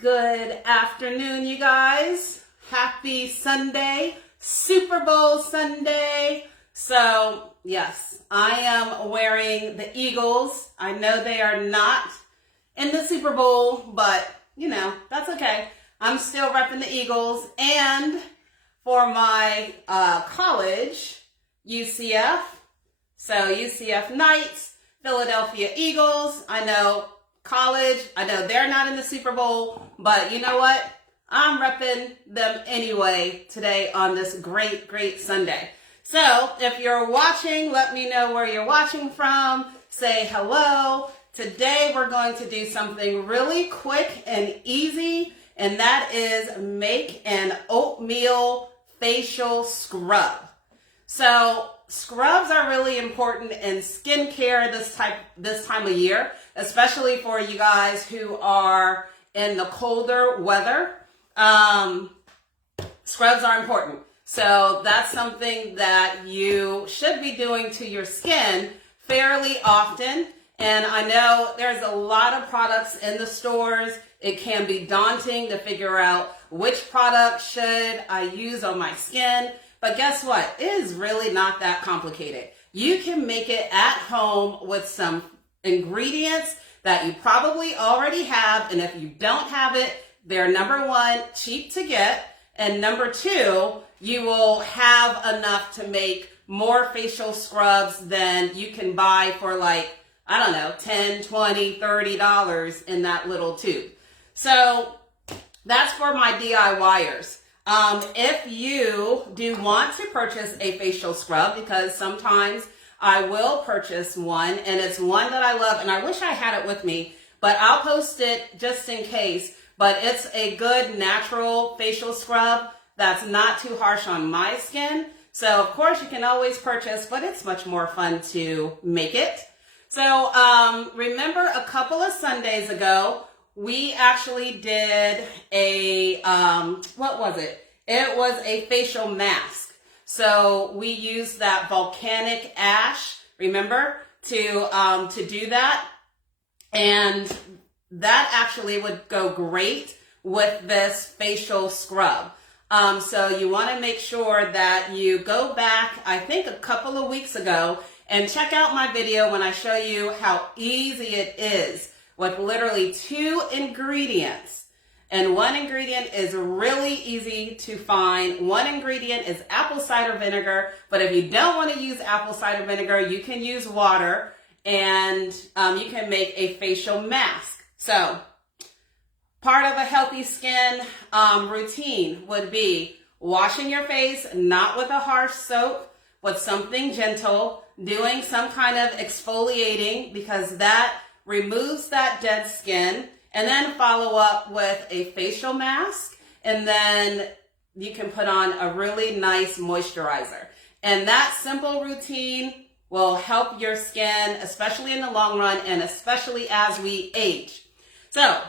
Good afternoon, you guys. Happy Sunday, Super Bowl Sunday. So, yes, I am wearing the Eagles. I know they are not in the Super Bowl, but, that's okay. I'm still repping the Eagles. And for my college, UCF, so UCF Knights, Philadelphia Eagles, I know they're not in the Super Bowl, but you know what? I'm repping them anyway today on this great, great Sunday. So if you're watching, let me know where you're watching from. Say hello. Today we're going to do something really quick and easy, and that is make an oatmeal facial scrub. So scrubs are really important in skincare this time of year, especially for you guys who are in the colder weather. Scrubs are important. So that's something that you should be doing to your skin fairly often. And I know there's a lot of products in the stores. It can be daunting to figure out which product should I use on my skin. But guess what? It is really not that complicated. You can make it at home with some ingredients that you probably already have. And if you don't have it, they're number one, cheap to get. And number two, you will have enough to make more facial scrubs than you can buy for $10, $20, $30 in that little tube. So that's for my DIYers. If you do want to purchase a facial scrub, because sometimes I will purchase one, and it's one that I love, and I wish I had it with me, but I'll post it just in case. But it's a good natural facial scrub that's not too harsh on my skin. So of course you can always purchase, but it's much more fun to make it. So remember a couple of Sundays ago, we actually did a, what was it? It was a facial mask. So we used that volcanic ash, remember, to do that. And that actually would go great with this facial scrub. So you want to make sure that you go back, I think a couple of weeks ago, and check out my video when I show you how easy it is with literally 2 ingredients. And one ingredient is really easy to find. One ingredient is apple cider vinegar, but if you don't want to use apple cider vinegar, you can use water, and you can make a facial mask. So part of a healthy skin routine would be washing your face, not with a harsh soap, with something gentle, doing some kind of exfoliating because that removes that dead skin, and then follow up with a facial mask, and then you can put on a really nice moisturizer. And that simple routine will help your skin, especially in the long run and especially as we age. So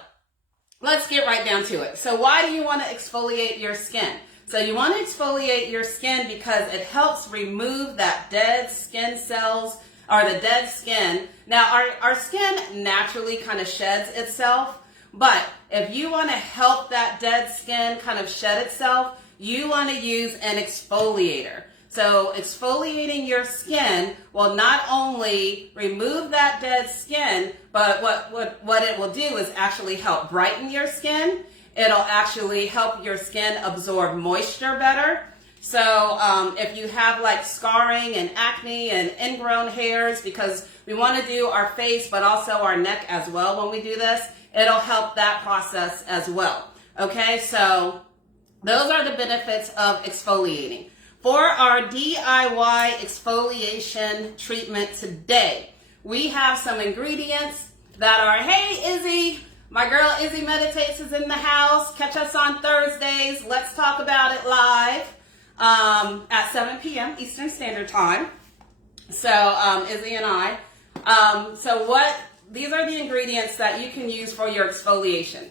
let's get right down to it. So why do you want to exfoliate your skin? So you want to exfoliate your skin because it helps remove that dead skin cells or the dead skin. Now our skin naturally kind of sheds itself, but if you want to help that dead skin kind of shed itself, you want to use an exfoliator. So exfoliating your skin will not only remove that dead skin, but what it will do is actually help brighten your skin. It'll actually help your skin absorb moisture better. So if you have like scarring and acne and ingrown hairs, because we want to do our face but also our neck as well when we do this, it'll help that process as well. Okay, so those are the benefits of exfoliating. For our DIY exfoliation treatment today, we have some ingredients that are, hey Izzy, my girl Izzy Meditates is in the house. Catch us on Thursdays. Let's talk about it live at 7 p.m. Eastern Standard Time. So Izzy and I. These are the ingredients that you can use for your exfoliation.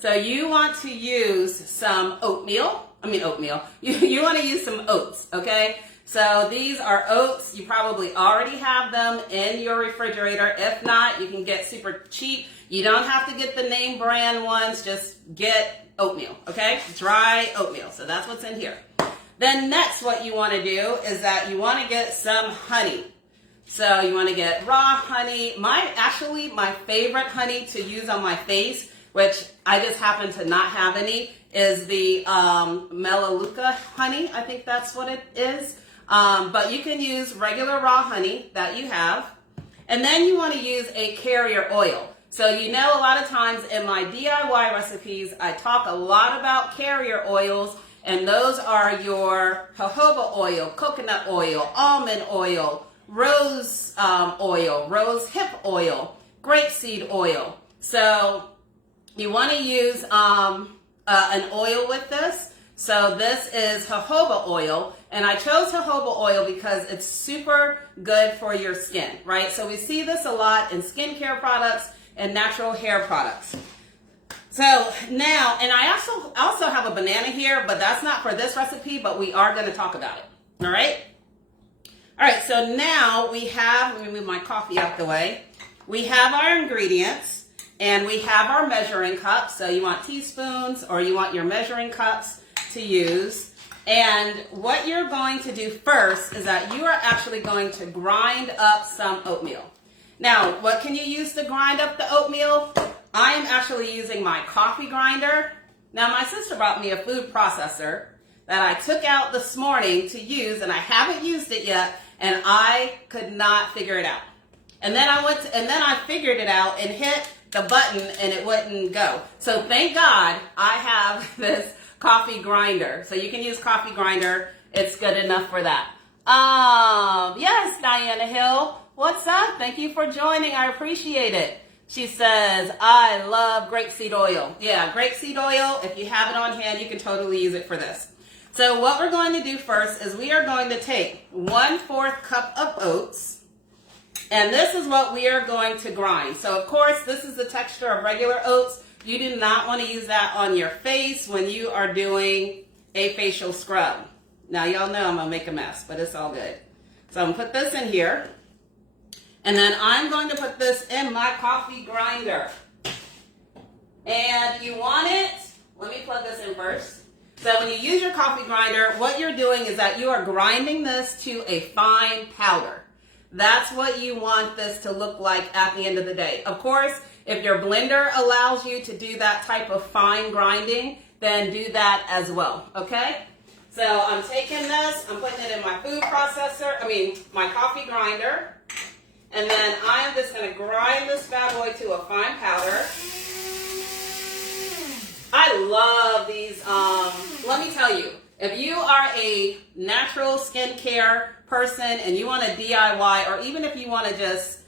So you want to use some oatmeal. You want to use some oats, okay? So these are oats. You probably already have them in your refrigerator. If not, you can get super cheap. You don't have to get the name brand ones. Just get oatmeal, okay? Dry oatmeal. So that's what's in here. Then next, what you want to do is that you want to get some honey. So you want to get raw honey. My favorite honey to use on my face, which I just happen to not have any, is the Melaleuca honey. I think that's what it is. But you can use regular raw honey that you have. And then you want to use a carrier oil. So you know, a lot of times in my DIY recipes, I talk a lot about carrier oils, and those are your jojoba oil, coconut oil, almond oil, rose oil, rose hip oil, grapeseed oil. So you want to use an oil with this. So this is jojoba oil, and I chose jojoba oil because it's super good for your skin, right? So we see this a lot in skincare products and natural hair products. So now, and I also have a banana here, but that's not for this recipe, but we are going to talk about it. All right? All right, so now we have, let me move my coffee out the way. We have our ingredients, and we have our measuring cups. So you want teaspoons, or you want your measuring cups to use. And what you're going to do first is that you are actually going to grind up some oatmeal. Now, what can you use to grind up the oatmeal? I am actually using my coffee grinder. Now, my sister brought me a food processor that I took out this morning to use, and I haven't used it yet, and I could not figure it out. And then I figured it out and hit the button, and it wouldn't go. So thank God I have this coffee grinder. So you can use coffee grinder. It's good enough for that. Yes, Diana Hill. What's up? Thank you for joining. I appreciate it. She says, I love grapeseed oil. Yeah, grapeseed oil, if you have it on hand, you can totally use it for this. So what we're going to do first is we are going to take 1/4 cup of oats, and this is what we are going to grind. So of course, this is the texture of regular oats. You do not want to use that on your face when you are doing a facial scrub. Now y'all know I'm going to make a mess, but it's all good. So I'm going to put this in here. And then I'm going to put this in my coffee grinder. And you want it, let me plug this in first. So when you use your coffee grinder, what you're doing is that you are grinding this to a fine powder. That's what you want this to look like at the end of the day. Of course, if your blender allows you to do that type of fine grinding, then do that as well, okay? So I'm taking this, I'm putting it in my my coffee grinder. And then I'm just going to grind this bad boy to a fine powder. I love these. Let me tell you, if you are a natural skincare person and you want to DIY, or even if you want to just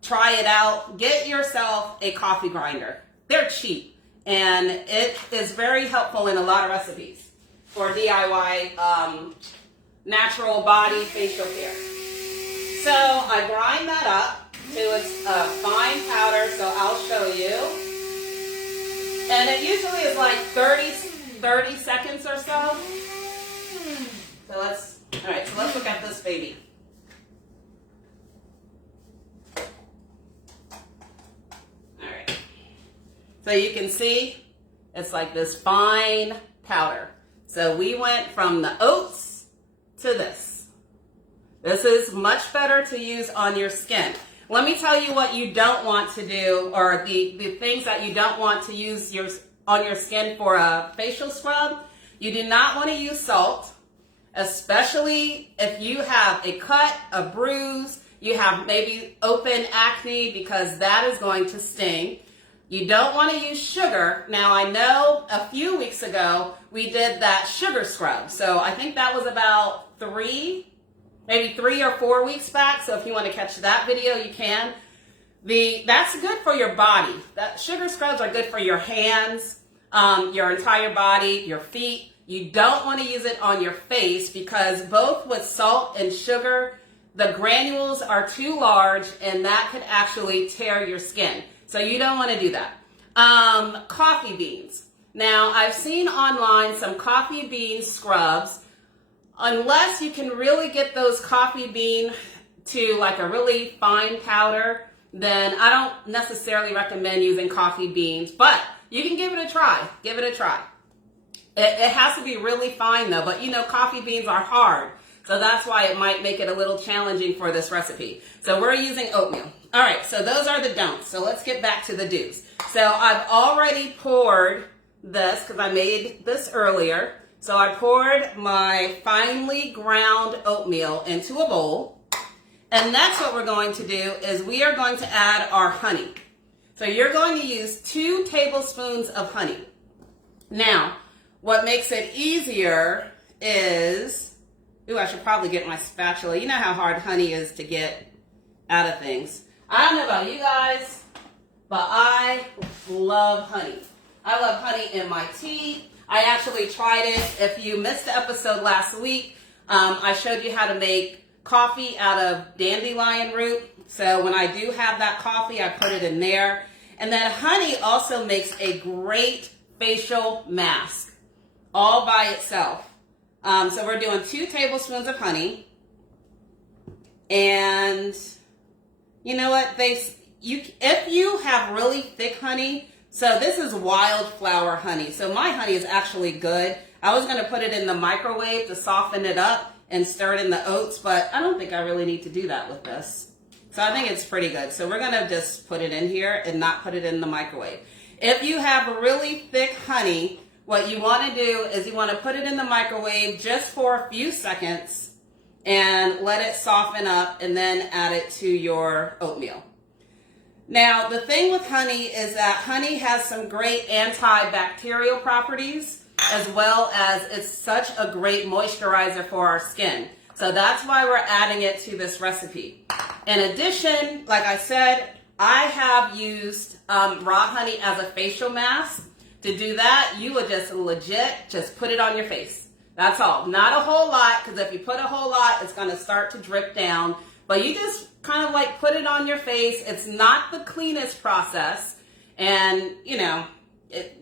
try it out, get yourself a coffee grinder. They're cheap, and it is very helpful in a lot of recipes for DIY natural body facial care. So I grind that up to a fine powder, so I'll show you. And it usually is like 30 seconds or so. So let's look at this baby. All right. So you can see it's like this fine powder. So we went from the oats to this. This is much better to use on your skin. Let me tell you what you don't want to do, or the things that you don't want to use on your skin for a facial scrub. You do not want to use salt, especially if you have a cut, a bruise, you have maybe open acne, because that is going to sting. You don't want to use sugar. Now, I know a few weeks ago we did that sugar scrub. So I think that was about maybe 3 or 4 weeks back. So if you want to catch that video, you can. That's good for your body. That sugar scrubs are good for your hands, your entire body, your feet. You don't want to use it on your face, because both with salt and sugar, the granules are too large, and that could actually tear your skin. So you don't want to do that. Coffee beans. Now, I've seen online some coffee bean scrubs. unless you can really get those coffee bean to like a really fine powder, then I don't necessarily recommend using coffee beans, but you can give it a try. Give it a try. It has to be really fine though, but you know, coffee beans are hard. So that's why it might make it a little challenging for this recipe. So we're using oatmeal. All right, so those are the don'ts. So let's get back to the do's. So I've already poured this because I made this earlier. So I poured my finely ground oatmeal into a bowl. And next what we're going to do is we are going to add our honey. So you're going to use 2 tablespoons of honey. Now, what makes it easier is, ooh, I should probably get my spatula. You know how hard honey is to get out of things. I don't know about you guys, but I love honey. I love honey in my tea. I actually tried it. If you missed the episode last week, I showed you how to make coffee out of dandelion root. So when I do have that coffee, I put it in there. And then honey also makes a great facial mask all by itself. So we're doing 2 tablespoons of honey. And you know what? If you have really thick honey, so this is wildflower honey. So my honey is actually good. I was going to put it in the microwave to soften it up and stir it in the oats, but I don't think I really need to do that with this. So I think it's pretty good. So we're going to just put it in here and not put it in the microwave. If you have really thick honey, what you want to do is you want to put it in the microwave just for a few seconds and let it soften up and then add it to your oatmeal. Now, the thing with honey is that honey has some great antibacterial properties, as well as it's such a great moisturizer for our skin. So that's why we're adding it to this recipe. In addition, like I said, I have used raw honey as a facial mask. To do that, you would just legit just put it on your face. That's all. Not a whole lot, because if you put a whole lot, it's going to start to drip down. But you just kind of like put it on your face. It's not the cleanest process. And, you know,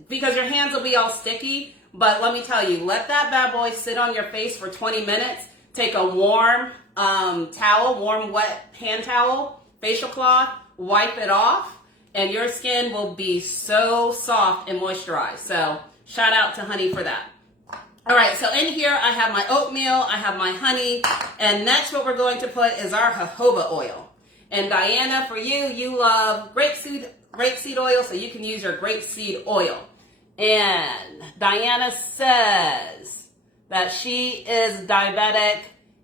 because your hands will be all sticky. But let me tell you, let that bad boy sit on your face for 20 minutes. Take a warm towel, warm wet hand towel, facial cloth, wipe it off, and your skin will be so soft and moisturized. So shout out to honey for that. All right, so in here I have my oatmeal, I have my honey, and next what we're going to put is our jojoba oil. And Diana, for you, you love grapeseed oil, so you can use your grapeseed oil. And Diana says that she is diabetic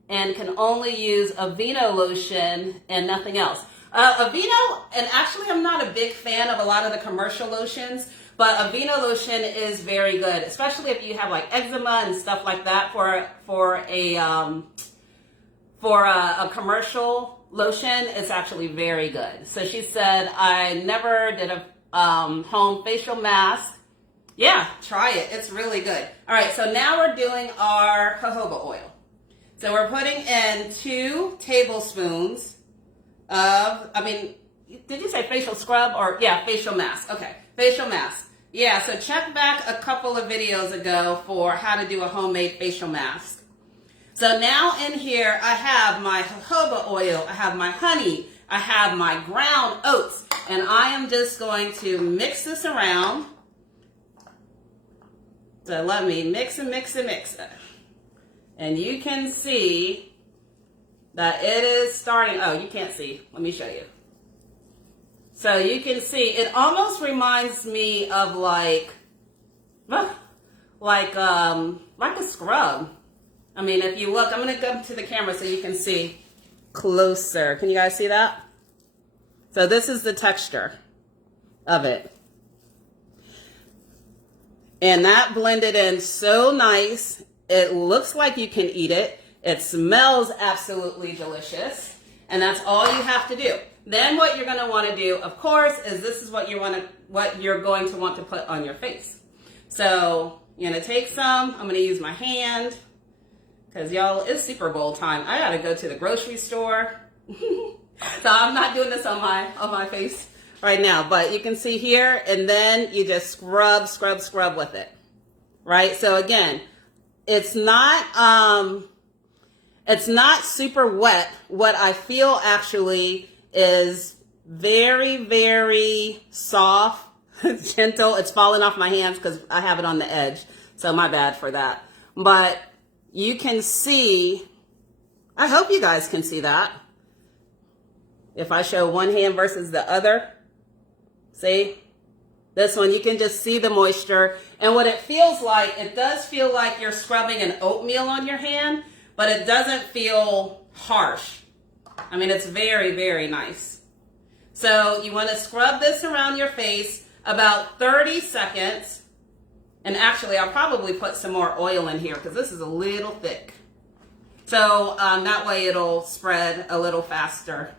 and can only use Aveeno lotion and nothing else. Aveeno, and actually I'm not a big fan of a lot of the commercial lotions, but Aveeno lotion is very good, especially if you have like eczema and stuff like that. For a commercial lotion, it's actually very good. So she said, I never did a home facial mask. Yeah, try it. It's really good. All right, so now we're doing our jojoba oil. So we're putting in 2 tablespoons of, did you say facial scrub or, yeah, facial mask. Okay, facial mask. Yeah, so check back a couple of videos ago for how to do a homemade facial mask. So now in here, I have my jojoba oil, I have my honey, I have my ground oats, and I am just going to mix this around. So let me mix and mix and mix it. And you can see that it is starting, oh, you can't see, let me show you. So you can see, it almost reminds me of like a scrub. I mean, if you look, I'm gonna go to the camera so you can see closer. Can you guys see that? So this is the texture of it. And that blended in so nice. It looks like you can eat it. It smells absolutely delicious. And that's all you have to do. Then what you're going to want to do, of course, is this is what you're going to want to put on your face. So you're going to take some. I'm going to use my hand because y'all, it's Super Bowl time. I got to go to the grocery store. So I'm not doing this on my face right now, but you can see here, and then you just scrub with it, right? So again, it's not It's not super wet. What I feel actually is very, very soft, gentle. It's falling off my hands because I have it on the edge. So my bad for that. But you can see, I hope you guys can see that. If I show one hand versus the other, see? This one, you can just see the moisture. And what it feels like, it does feel like you're scrubbing an oatmeal on your hand, but it doesn't feel harsh. I mean, it's very, very nice. So you want to scrub this around your face about 30 seconds. And actually, I'll probably put some more oil in here because this is a little thick. So that way it'll spread a little faster.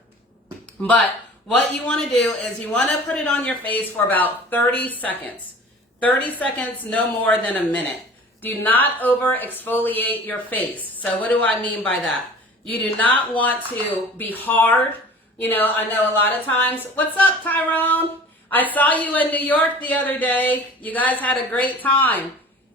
But what you want to do is you want to put it on your face for about 30 seconds. 30 seconds, no more than a minute. Do not over exfoliate your face. So what do I mean by that? You do not want to be hard. You know, I know a lot of times, what's up, Tyrone? I saw you in New York the other day. You guys had a great time.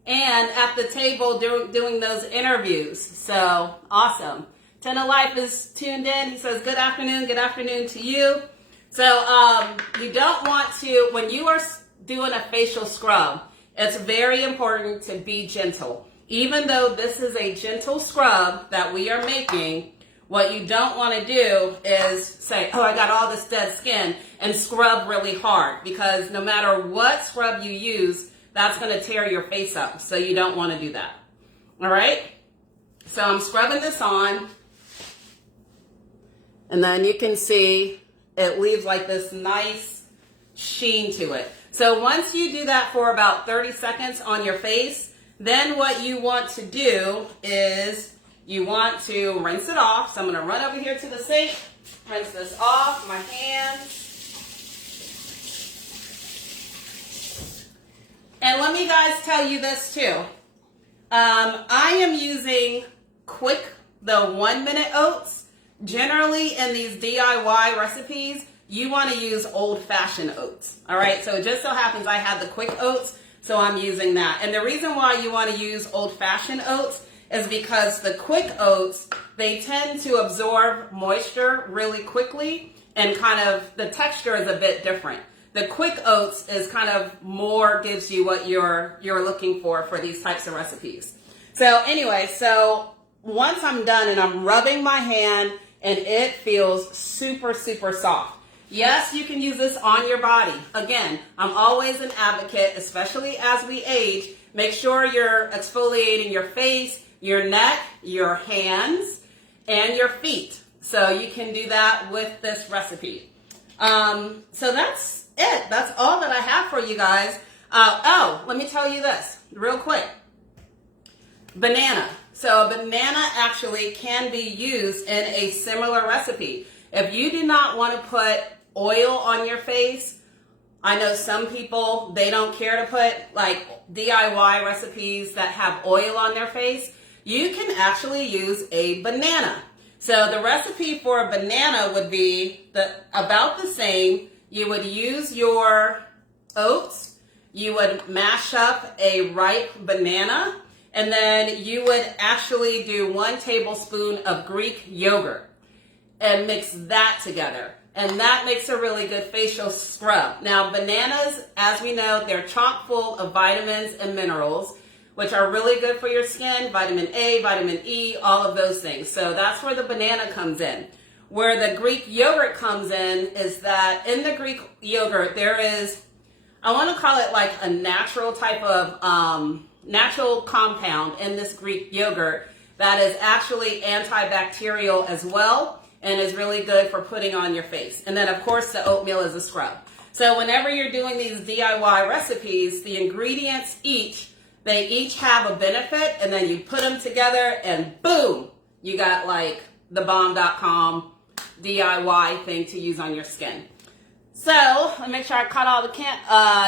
And at the table doing those interviews. So awesome. Ten of Life is tuned in. He says, good afternoon to you. So you don't want to, when you are doing a facial scrub, it's very important to be gentle. Even though this is a gentle scrub that we are making, what you don't want to do is say, oh, I got all this dead skin, and scrub really hard, because no matter what scrub you use, that's going to tear your face up. So you don't want to do that. All right? So I'm scrubbing this on, and then you can see it leaves like this nice sheen to it. So once you do that for about 30 seconds on your face, then what you want to do is you want to rinse it off. So I'm going to run over here to the sink, rinse this off my hands. And let me guys tell you this too. I am using the 1 minute oats. Generally in these DIY recipes, you want to use old-fashioned oats. All right, so it just so happens I have the quick oats, so I'm using that. And the reason why you want to use old-fashioned oats is because the quick oats, they tend to absorb moisture really quickly, and kind of the texture is a bit different. The quick oats is kind of more, gives you what you're looking for these types of recipes. So anyway, so once I'm done and I'm rubbing my hand and it feels super, super soft. Yes, you can use this on your body. Again, I'm always an advocate, especially as we age. Make sure you're exfoliating your face, your neck, your hands, and your feet. So you can do that with this recipe. So that's it. That's all that I have for you guys. Let me tell you this real quick. Banana. So a banana actually can be used in a similar recipe. If you do not want to put oil on your face, I know some people, they don't care to put like DIY recipes that have oil on their face. You can actually use a banana. So the recipe for a banana would be about the same. You would use your oats, you would mash up a ripe banana, and then you would actually do 1 tablespoon of Greek yogurt and mix that together. And that makes a really good facial scrub. Now, bananas, as we know, they're chock full of vitamins and minerals, which are really good for your skin. Vitamin A, vitamin E, all of those things. So that's where the banana comes in. Where the Greek yogurt comes in is that in the Greek yogurt, there is, I want to call it like a natural type of natural compound in this Greek yogurt that is actually antibacterial as well and is really good for putting on your face. And then of course the oatmeal is a scrub. So whenever you're doing these DIY recipes, the ingredients they each have a benefit, and then you put them together and boom, you got like the bomb.com DIY thing to use on your skin. So, let me make sure I caught all the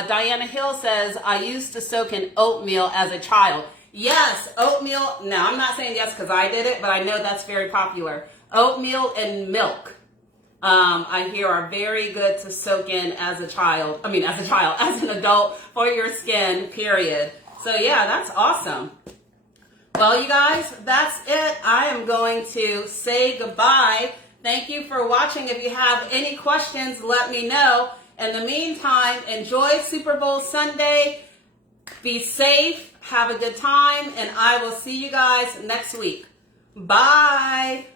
Diana Hill says, I used to soak in oatmeal as a child. Yes, oatmeal. Now, I'm not saying yes because I did it, but I know that's very popular. Oatmeal and milk, I hear, are very good to soak in as an adult for your skin, period. So, yeah, that's awesome. Well, you guys, that's it. I am going to say goodbye. Thank you for watching. If you have any questions, let me know. In the meantime, enjoy Super Bowl Sunday. Be safe. Have a good time. And I will see you guys next week. Bye.